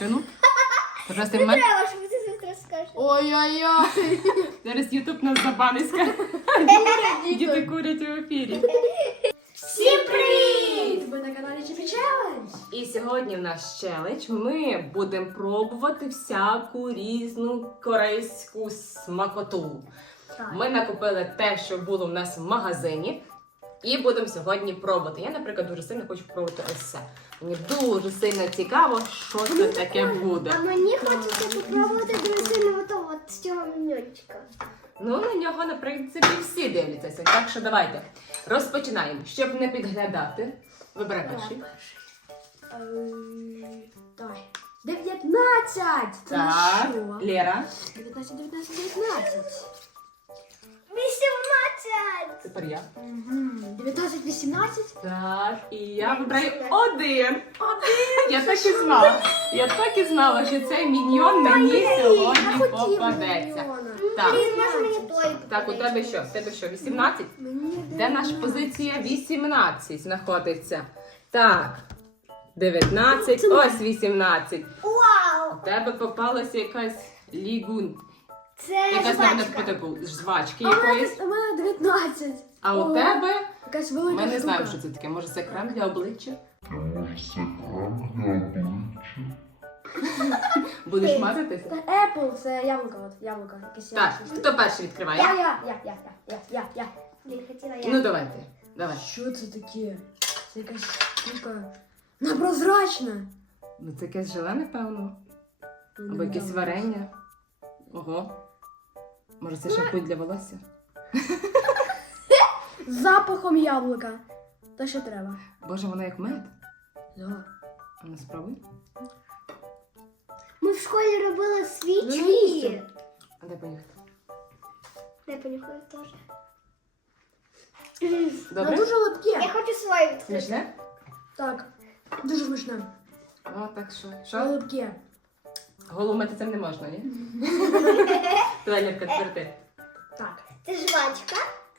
Ну, просто в мене. Треба, щоб ти завтра скажеш. Ой-ой-ой. Зараз Ютуб нас забанить. скаже. Діти курять у ефірі. Всім привіт! Ви на каналі Чіпі Челендж. І сьогодні в нас челендж. Ми будемо пробувати всяку різну корейську смакоту. Так. Ми накупили те, що було в нас в магазині. І будемо сьогодні пробувати. Я, наприклад, дуже сильно хочу пробувати ось це. Мені дуже сильно цікаво, що це таке буде. А мені хочеться попробувати дресину ото от з цього мільйончика. Ну, на нього, на принципі, всі дивляться. Так що давайте розпочинаємо. Щоб не підглядати. Вибирай перший. Давай. 19! Це на Так, що? Лера. 19, 19, 19. 18! Тепер я. Мгм. 19, 18. Так, і я вибираю один. Один. Я так і знала. Я так і знала, що цей міньйон мені сьогодні попадеться. Так. Блін, може мені той Так, у тебе що? В тебе що? 18? Де наша позиція 18 знаходиться? Так. 19, ось 18. Вау! У тебе попалася якась лігун. Це Якась навіть жвачка. по типу жвачки А у мене, якоїсь. у мене 19. А у тебе Якась велика ми не штука. знаємо, що це таке. Може, це крем для обличчя? Може, це крем для обличчя? Будеш Ти. мазатися? Та Apple, це яблуко, от яблуко. Якесь Так, яблуко. хто перший відкриває? Я, я, я, я, я, я, я, я. Блін, хотіла я. Ну давайте. Давай. Що це таке? Це якась штука. Вона прозрачна. Ну це якесь желе, напевно. Ну, Або якесь варення. Ого. Може, це шампунь для волосся? З запахом яблука. Те, що треба. Боже, воно як мед. Да. А ну спробуй. Ми в школі робили Ну, свічки. їсти. А де понюхати? Не понюхаю теж. Воно Добре? дуже Я липке. хочу свою відкрити. Смачне? Так. Дуже смачне. О, так що. Що? липке. Голову мити цим не можна, ні? Давай, Лірка, тепер ти. Так. Це жвачка.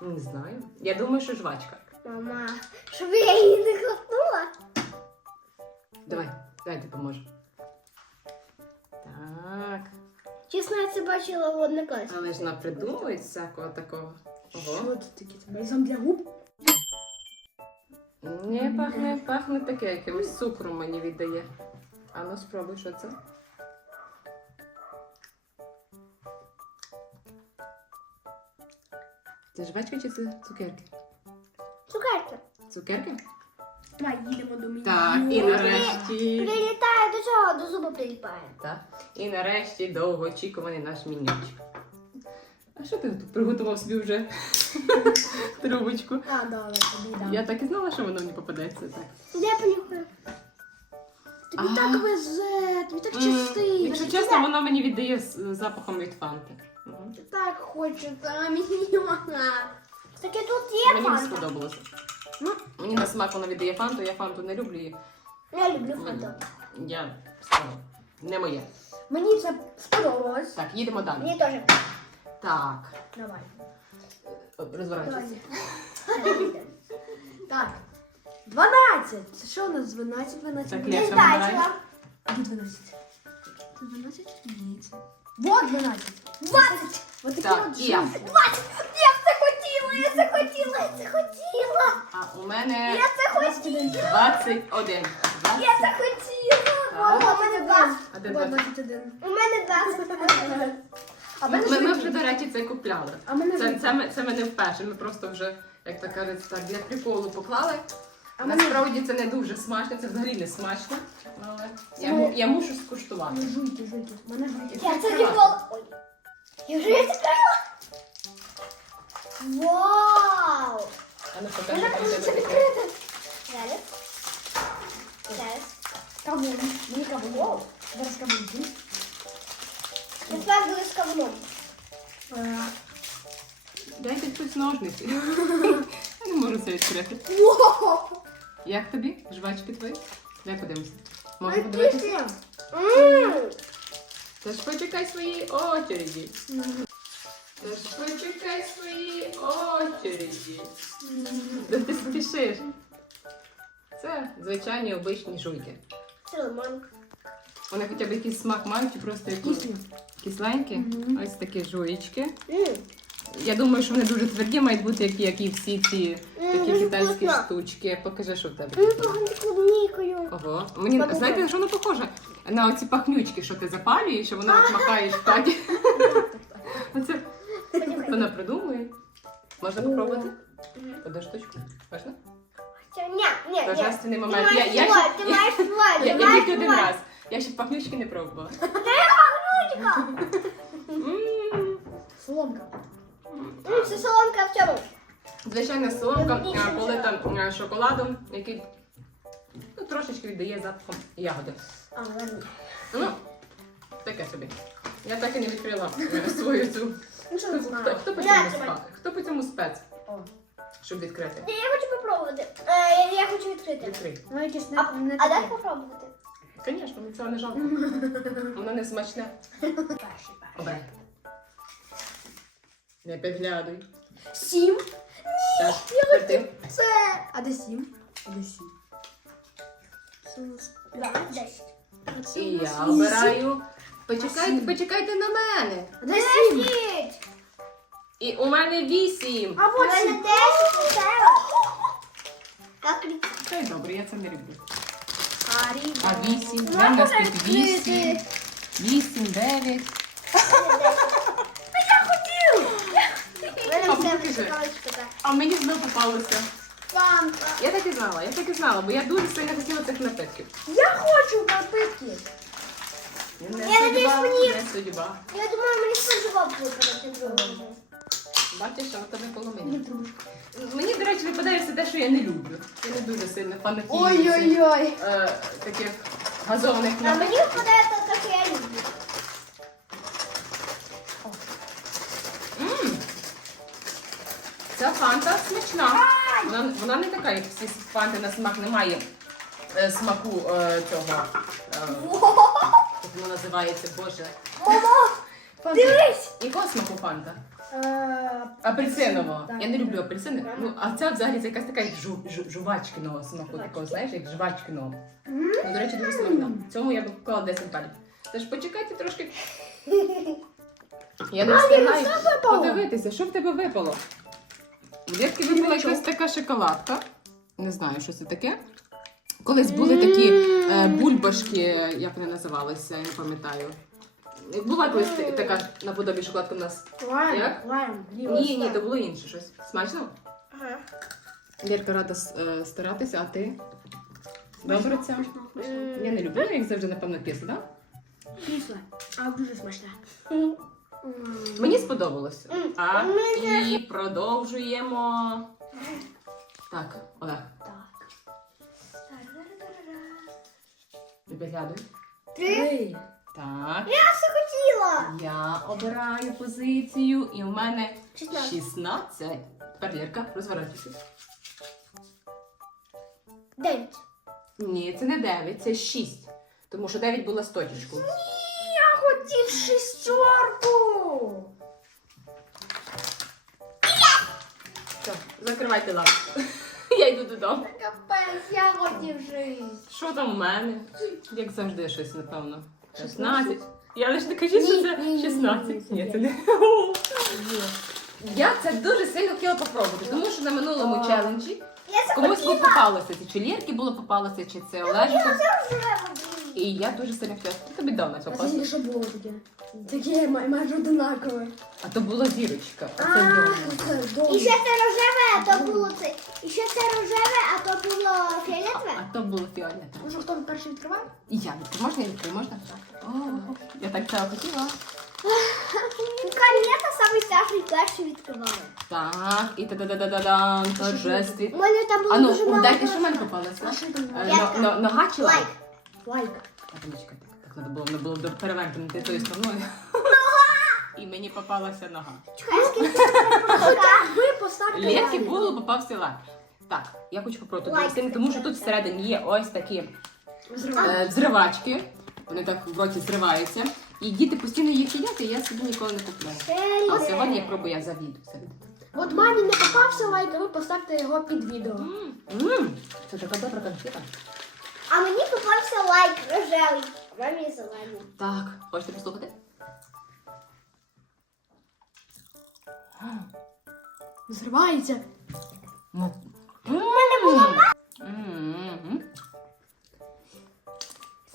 Не знаю. Я думаю, що жвачка. Мама, щоб я її не глотнула. Давай, давай допоможу. Так. Чесно, я це бачила в однокласі. Але ж вона придумує всякого такого. Ого. Що це таке? Це бальзам для губ? Ні, пахне, пахне таке, якимось цукром мені віддає. А ну спробуй, що це? Це жвачка чи це цукерки? Цукерки. Цукерки? Давай, їдемо до мене. Так, і нарешті. Прилітає до чого? До зуба приліпає. Так. І нарешті довгоочікуваний наш міньончик. А що ти тут приготував собі вже трубочку? А, да, тобі дам. Я так і знала, що воно мені попадеться. Так. Я понюхаю? Тобі А. так везе, тобі так М, щастить. Якщо чесно, воно мені віддає з запахом від фанти. Так хочеться, а міньйона. Таке тут є Мені не фанта. сподобалося. Ну, мені на смак вона віддає фанту, я фанту не люблю і Я люблю фанту. я сказала, не моє. Мені це сподобалось. Так, їдемо далі. Мені теж. Так, Давай. розворачуйся. Так. 12. Це що у нас 12, 12, Так, 12? Лєша, Не. А де 12? 12? Ні, це. Вот 12. 20! Вот такі Так, от і я. 20! Я це хотіла, я це хотіла, я це хотіла. А у мене Я це хотіла. 21. Я це хотіла. Так. О, у мене 20. А де Вот 20? 21. У мене 20. А в Ми, мене ми, ми вже, до речі, це купляли. А мене Це, це, ми, це ми не вперше. Ми просто вже, як то кажуть, так для приколу поклали. А мене- Насправді це не дуже смачно, це взагалі не смачно. Але я, му- я мушу скуштувати. Жуйте, жуйте. Мене жуйте. Я це ніколи. Ой. Я вже відкрила. Вау! А ну покажи, Вона тебе це таке. відкрити. Зараз. Зараз. Кавун. Мені кавун. Зараз кавун. Я справді з кавуном. Е, Дайте хтось ножниці. Я не можу це відкрити. Вау! Як тобі? Жвачки твої? Дай подивимося. Може Ой, подивитися? пісня. Ммм. Та ж почекай свої очереді. Та ж почекай свої очереді. Де ти спішиш? Це звичайні обичні жуйки. Це лимон. Вони хоча б якийсь смак мають, чи просто якісь Кислі. кисленькі. Мгм. Ось такі жуєчки. Я думаю, що вони дуже тверді, мають бути, як як і всі ці такі китайські штучки. Покажи, що в тебе. М, пахне клубнікою. Ого. Мені знаєте, на що воно похоже? На оці пахнючки, що ти запалюєш, і воно от махаєш в хаті. Оце вона придумує. Можна попробувати? Мгм. Одну штучку. Можна? Ні, ні, ні. Божественний Ти момент. Я, маєш я, ще, ти маєш я, ти маєш тільки один свой. раз. Я ще пахнючки не пробувала. М. Соломка. М, Це соломка в цьому. Звичайна соломка, а, полита е, шоколадом, який ну, трошечки віддає запахом ягоди. Ну, таке собі. Я так і не відкрила е, свою цю. Ну Хто, не хто, знаю. хто по цьому тебе- спец? Хто по цьому спец, О. щоб відкрити? Я хочу попробувати. Е, я- Я хочу відкрити. Відкрий. Ну якісь не, А, не а дай такі. попробувати. Звісно, мені цього не жалко. Воно не смачне. Перший, перший. Обирай. Не підглядуй. Сім. Так, тепер ти. Це. А де сім? А де сім? Да, десять. Це І я обираю. Почекайте, почекайте на мене. Десять. І у мене вісім. А У от мене десять. Це. Та й добре, я це не люблю. А вісім, Ну, де в нас тут вісім, вісім, дев'ять. А, шоколадочка така. А мені знову попалося. Фанта. Я так і знала, я так і знала, бо я дуже сильно хотіла цих напитків. Я хочу напитки. Не Я надіюсь, судьба, мені- не судьба. Я думаю, мені сподобав випадок. Бачиш, що в тебе коло Мені Мені, до речі, випадає все те, що я не люблю. Я не дуже сильно фанатію Ой-ой-ой. е, таких газованих А мені випадає те, що я люблю. М. Ця фанта смачна. Вона, вона не така, як всі фанти на смак немає е, смаку е, цього. Е, як воно називається, боже. Фанта. Дивись! Якого смаку фанта? Е, Апельсинового. Я не люблю апельсини. Ну, а ця взагалі це якась така як жу, жу, жувачкиного смаку, такого, знаєш, як жвачкиного. Ну, до речі, дуже смачно. Цьому я б вклала 10 балів. Тож почекайте трошки. Я не встигаю подивитися, що в тебе випало. В дітки випала якась така шоколадка. Не знаю, що це таке. Колись були такі е, бульбашки, як вони називалися, я не пам'ятаю. Була колись та- така наподобі шоколадка в нас. Лайм. Лайм. Ні, ні, то було інше щось. Смачно? Ага. Лєрка рада с- е, старатися, а ти? Добре це? Я не люблю, як завжди, напевно, кисло, так? Кисле, але дуже смачне. Мені сподобалося. А і продовжуємо. Так, Олег, Так. не підглядуй. Три. Так, Я все хотіла. я обираю позицію, і в мене Шістнадцять. 16. Тепер Лєрка, розворачуйся. Дев'ять. Ні, це не 9, це 6. Тому що 9 була з точечкою. Я хотів шістерку. Все, закривайте лавку. Я йду додому. Капець, я хотів жити. Що там в мене? Як завжди, щось, напевно. 16. Я лише не кажу, що це Ні, ні, ні, 16. ні, це не. Я це дуже сильно хотіла попробувати, тому що на минулому челенджі комусь було попалося, чи Лєрки було попалося, чи це Олежику. І я дуже сильно хотіла. Тобі дав на це А це пасу. що було таке? Таке май- майже одинакове. А то була зірочка, а А, це це І ще це рожеве, а то було це. І ще це рожеве, а то було фіолетове. А то було фіолетове. Може, хто перший відкриває? І я відкрию. Можна я відкрию? Можна? О, я так цього хотіла. Конечно, самий страшний перший відкривали. Так, і та-да-да-да-да, торжестві. У мене там було А ну, дуже мало. дайте, що в мене попалося? Е, Яка? но- но- Нога чи лайк? Лайк. Лайк. А чекай, так, так треба було, не було до- перевернути тою стороною. І мені попалася нога. Чекай, скільки ви поставте Лєрки лайк. було, попався лайк. Так, я хочу попробувати Лайк. тому що тут всередині є ось такі е, взривачки. Вони так в роті зриваються. І діти постійно їх їдять, і я собі ніколи не купляю. А сьогодні я пробую, я завіду. От мамі не попався лайк, а ви поставте його під відео. Мм, Це така добра конфета. А мені попався лайк рожевий. Мамі зелені. Так, хочете послухати? Зривається. Ну.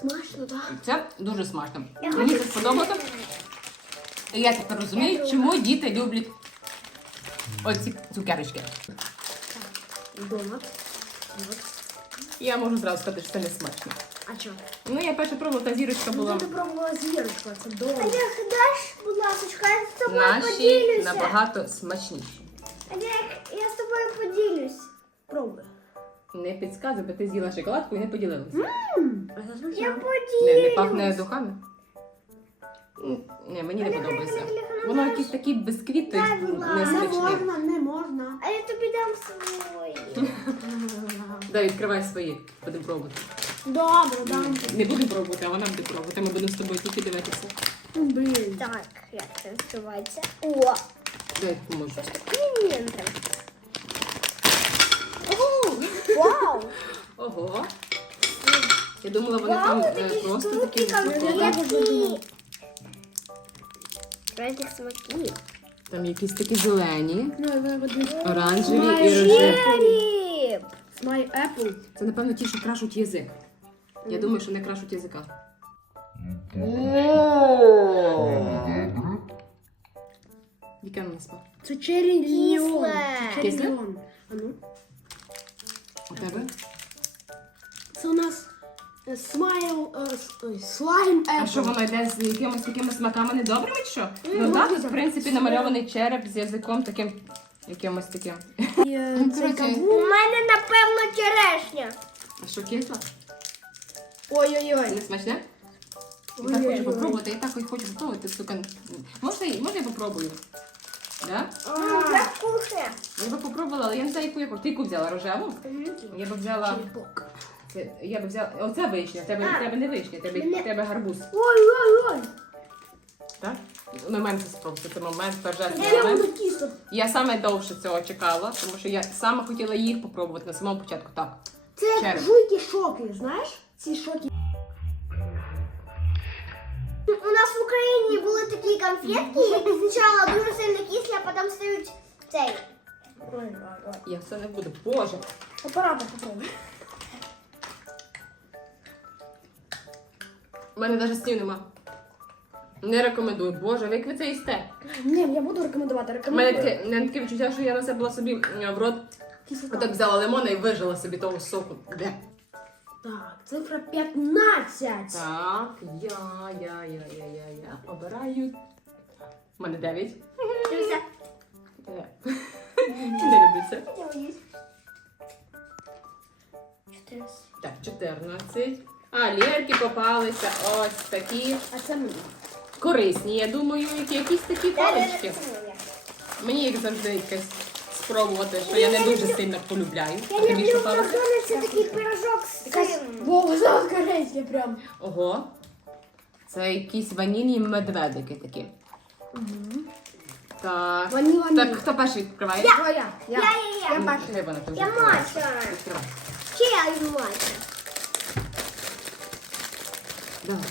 Смачно, так. Це дуже смачно. Я Мені хочу це сподобалося. І я тепер розумію, чому діти люблять оці цукерочки. Донат. Я можу зразу сказати, що це не смачно. А чого? Ну, я перша пробувала, та зірочка Ну, була. ти пробувала зірочку, а це добре. Олег, даш, будь ласка, я з тобою Наші поділюся. набагато смачніші. Олег, я з тобою поділюсь. Пробуй. Не підказуй, бо ти з'їла шоколадку і не поділилася. А це Я смачно. Не, не пахне духами? Ні, мені не подобається. Воно якийсь такий бісквіт, той Дай. Не можна, не можна. А я тобі дам свої. Дай, відкривай свої, будемо пробувати. Добре, дам. Не будемо пробувати, а вона буде пробувати. Ми будемо з тобою тільки дивитися. Блін. Так, як це відкривається? О, Дай поможу. клієнти. Вау! Ого. Я думала, вони Вау, там е, такі просто штуки, такі. конфетки. Разних смаків. Там якісь такі зелені, оранжеві і рожеві. Смай Apple. Це, напевно, ті, що крашуть язик. Я думаю, що не крашуть язика. Яке на смак? Це черрі ліон. Це черрі Кисле? ліон. А ну. У тебе? Це у нас смайл, е, ой, слайм. А що воно йде з якимись такими смаками недобрими, чи що? Ну ну, так, в принципі, намальований череп з язиком таким якимось таким. Е, Ну. У мене, напевно, черешня. А що кисло? Ой-ой-ой. Не смачне? Я так хочу попробувати, я так хочу попробувати, сука. Можна, я- можна я попробую? Да? Вже вкусне. Я би попробувала, але я не знаю, яку я. Ти яку взяла рожеву? Я би взяла. Черепок. Це, я би взяла. Оце вишня, в тебе, в тебе не вишня, в тебе, в тебе гарбуз. Ой-ой-ой. Так? Маємо це спробувати. Це момент, торжественний Я момент. кисло. Я саме довше цього чекала, тому що я саме хотіла їх попробувати на самому початку. Так. Це як Череп. жуйки шоки, знаєш? Ці шоки. У нас в Україні були такі конфетки, які спочатку дуже сильно кислі, а потім стають цей. Я все не буду. Боже. Апарата попробуй. У мене навіть слів нема. Не рекомендую. Боже, як ви це їсте? Ні, я буду рекомендувати. У мене Рекомендую. таке, у мене таке відчуття, що я насипала собі е, в рот, Кислота. отак взяла лимона і вижила собі того соку. Де? Так, цифра 15. Так, я, я, я, я, я, я. Обираю. У мене 9. Дивіться. Не люблю це. Я боюсь. Так, 14. А, лірки попалися. Ось такі. А це мені. Корисні, я думаю, якісь такі палички. Мені як завжди якось спробувати, що я не дуже сильно полюбляю. Я люблю в? Макдональдсі такий пирожок з сиром. Вова, закарейся прям. Ого. Це якісь ванільні медведики такі. Так. Вані, вані. Так, хто перший відкриває? Я. Я, я, я. Перший. хай вона там Я відкриває. мать. Відкривай. Чи я і мать? Давай.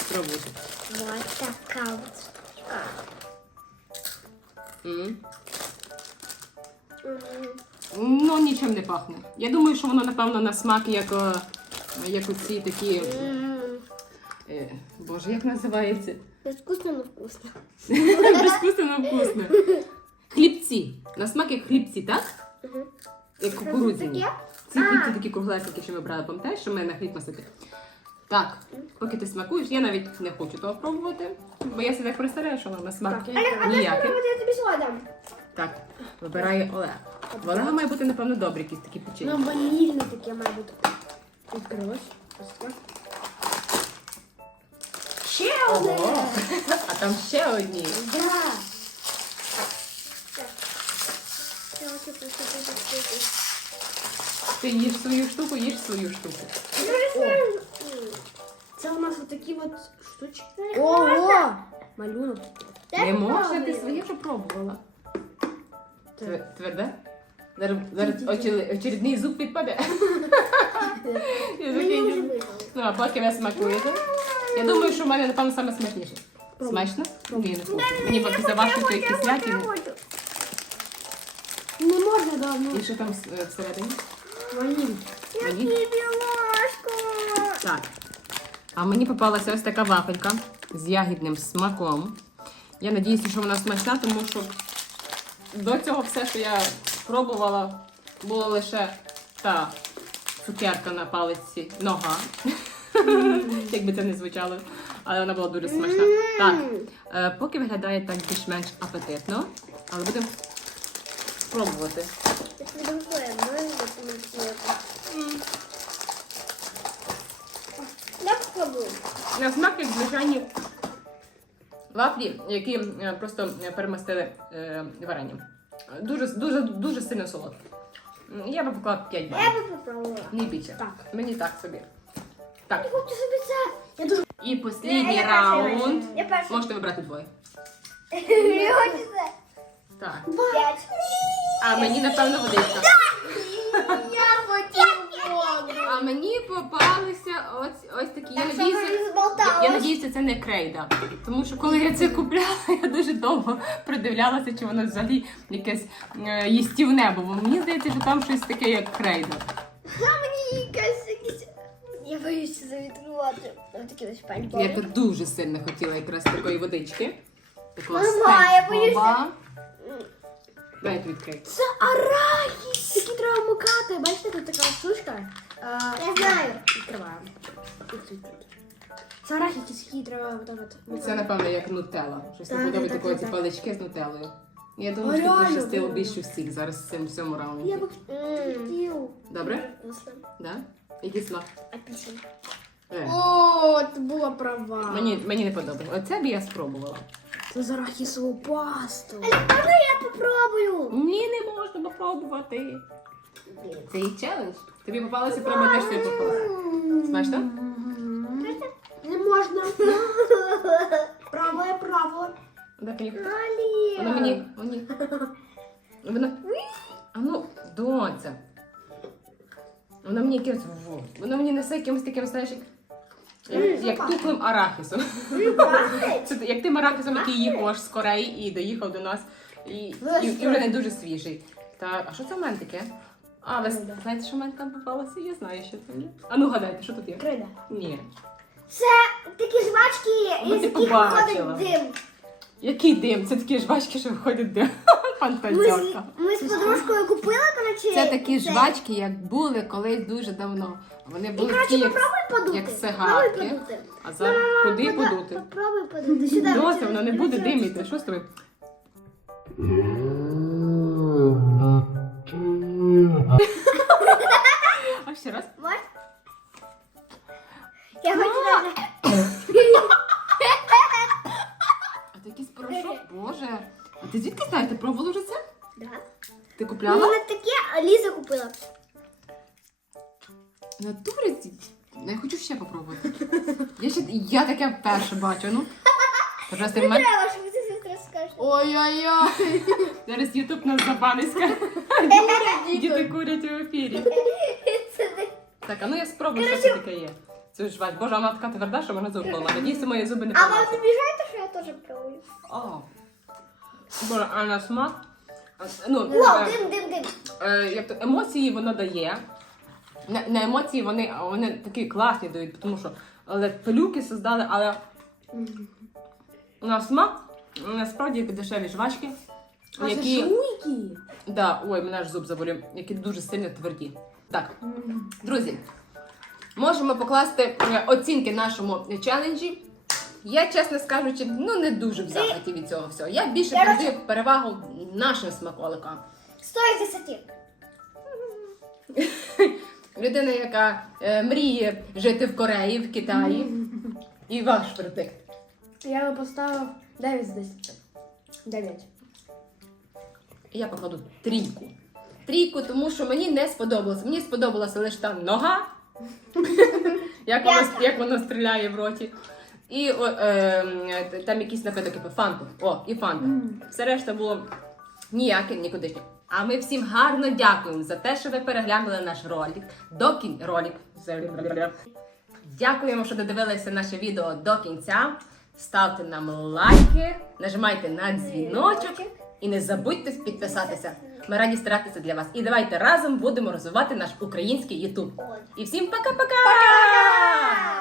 Спробуйте. Вот така от штука. М. Мгм. Ну, нічим не пахне. Я думаю, що воно, напевно, на смак, як, е, як оці такі. Мгм. е, Боже, як називається? Безвкусно, но вкусно. Безвкусно вкусно. Хлібці. На смак як хлібці, так? Мгм. Як кукурудзяні. таке? Ці хлібці такі круглесенькі, що ми брали, пам'ятаєш, що ми на хліб носити. Так, поки ти смакуєш, я навіть не хочу того пробувати, бо я себе представляю, що воно на смак Так, я ніякий. От я тобі дам. Так, вибирає Олег. В Олега має бути, напевно, добрі якісь такі печені. Нам ванільне таке має бути. Відкрилось. Ось так. Ще одне. Ого! А там ще одні. Да. Я хочу посипати. Ти їш свою штуку, їж свою штуку. Це у нас отакі от штучки. Ого! Малюнок. Не можна, ти своє вже пробувала. Тверде? Зараз, зараз очередний зуб підпаде. Я Мені вже закиню. випало. Ну, а поки ви смакуєте. Я думаю, що в мене, напевно, саме смачніше. Смачно? Ні, не хочу. Мені вашої тої. Не можна, да, ну. І що там е, всередині? Ваніль. Мені? Ложку. Так. А мені попалася ось така вафелька з ягідним смаком. Я надіюся, що вона смачна, тому що до цього все, що я пробувала, було лише та цукерка на палиці нога. Як би це не звучало, але вона була дуже смачна. Так, е, поки виглядає так більш-менш апетитно, але будемо спробувати. Попробую. На смак як звичайні вафлі, які е, просто е, перемастили е, варенням. Дуже, дуже, дуже сильно солодкі. Я би поклала 5 Я балів. би попробувала. Не більше. Так. Мені так собі. Так. Хочу собі це. Я дуже І останній раунд. Я перший. Можете вибрати двоє. Я хочу це. Так. П'ять. А мені, напевно, водичка. Я хочу воду. А мені попалися ось, ось такі. Я надіюся, я, надіюся, це не крейда. Тому що коли я це купляла, я дуже довго придивлялася, чи воно взагалі якесь е, їстівне, бо мені здається, що там щось таке, як крейда. А мені якась якісь... Я боюся завітрувати. Такі ось пальці. Я тут дуже сильно хотіла якраз такої водички. Такого Мама, я боюся. Стекова. Відкрити. Це арахіс, який треба мукати. Бачите, тут така штучка. Я знаю. Відкриваємо. Це арахіс, який треба отак. Це, напевно, як нутелла. Щось Так, наподобає так, такої так, ці так. палички з нутеллою. Я думаю, що реально, пощастило було. більше всіх зараз в цьому всьому раунді. Я б хотів. Добре? Да? Який смак? Апельсин. Е. О, ти була права. Мені, мені не подобається. Оце б я спробувала. З арахісову пасту. Можна я попробую? Ні, не можна попробувати. Це їх челендж. Тобі попалося, треба теж тобі попалося. Смачно? Не можна. Право, я право. Воно мені. Мені. Воно. А ну, доця. Воно мені якимось. Воно мені несе якимось таким, знаєш, як, як, арахісом. Це як тим арахісом, який їхав аж з Кореї і доїхав до нас. І, і, і вже не дуже свіжий. Так, а що це в мене таке? А, ви знаєте, що в мене там попалося? Я знаю, що це є. А ну гадайте, що тут є? Крида. Ні. Це такі жвачки, Ну, із ти яких побачила. виходить дим. Який дим? Це такі жвачки, що виходять дим. Ми з, ми з подружкою купили, коротше. Це такі це. жвачки, як були колись дуже давно. Вони І, коротше, такі, як, попробуй подути. як Попробуй сигарки. подути. А зараз куди Пода- подути? Попробуй подути. Сюди. Дося, воно не буде диміти. Що з тобою? А ще раз. Я хочу. А це якийсь порошок? Боже. Ти звідки знаєш? Ти пробувала вже це? Да. Ти Ну, купляла? не таке, а Ліза купила. На туриці? Я хочу ще попробувати. Я ще я таке вперше бачу. Ну. В мене. Треба, щоб ти зараз розкажеш. Ой-ой-ой. Зараз Ютуб нас забанить. скаже. Діти курять у ефірі. Це не- Так, а ну я спробую, що це таке є. Це ж жвачка. Боже, вона така тверда, що мене зуб. Надіюся, мої зуби не А вам не поламати. що я теж пробую? О. А на смак. а, Ну, О, е, дим, дим, дим. е, як то емоції воно дає. На, на емоції вони, вони такі класні дають, тому що але пилюки создали, але на смак насправді як дешеві жвачки, А які. це жуйки. Да, ой, мене аж зуб заболів, які дуже сильно тверді. Так, друзі, можемо покласти е, оцінки нашому челенджі. Я, чесно скажучи, ну не дуже в захваті від цього всього. Я більше Короче- передаю перевагу нашим смаколикам. Сто із десяти. Людина, яка е, мріє жити в Кореї, в Китаї. І ваш вердикт. Я би поставив 9 з 10. 9. Я покладу трійку. Трійку, тому що мені не сподобалося. Мені сподобалася лише та нога, як воно, як воно стріляє в роті. І о, е, там якісь напиток, типу фанту. О, і фанта. Все решта було ніяке, нікудишнє. А ми всім гарно дякуємо за те, що ви переглянули наш ролик. До кін... ролик. Дякуємо, що додивилися наше відео до кінця. Ставте нам лайки, нажимайте на дзвіночок і не забудьте підписатися. Ми раді старатися для вас. І давайте разом будемо розвивати наш український Ютуб. І всім пока-пока!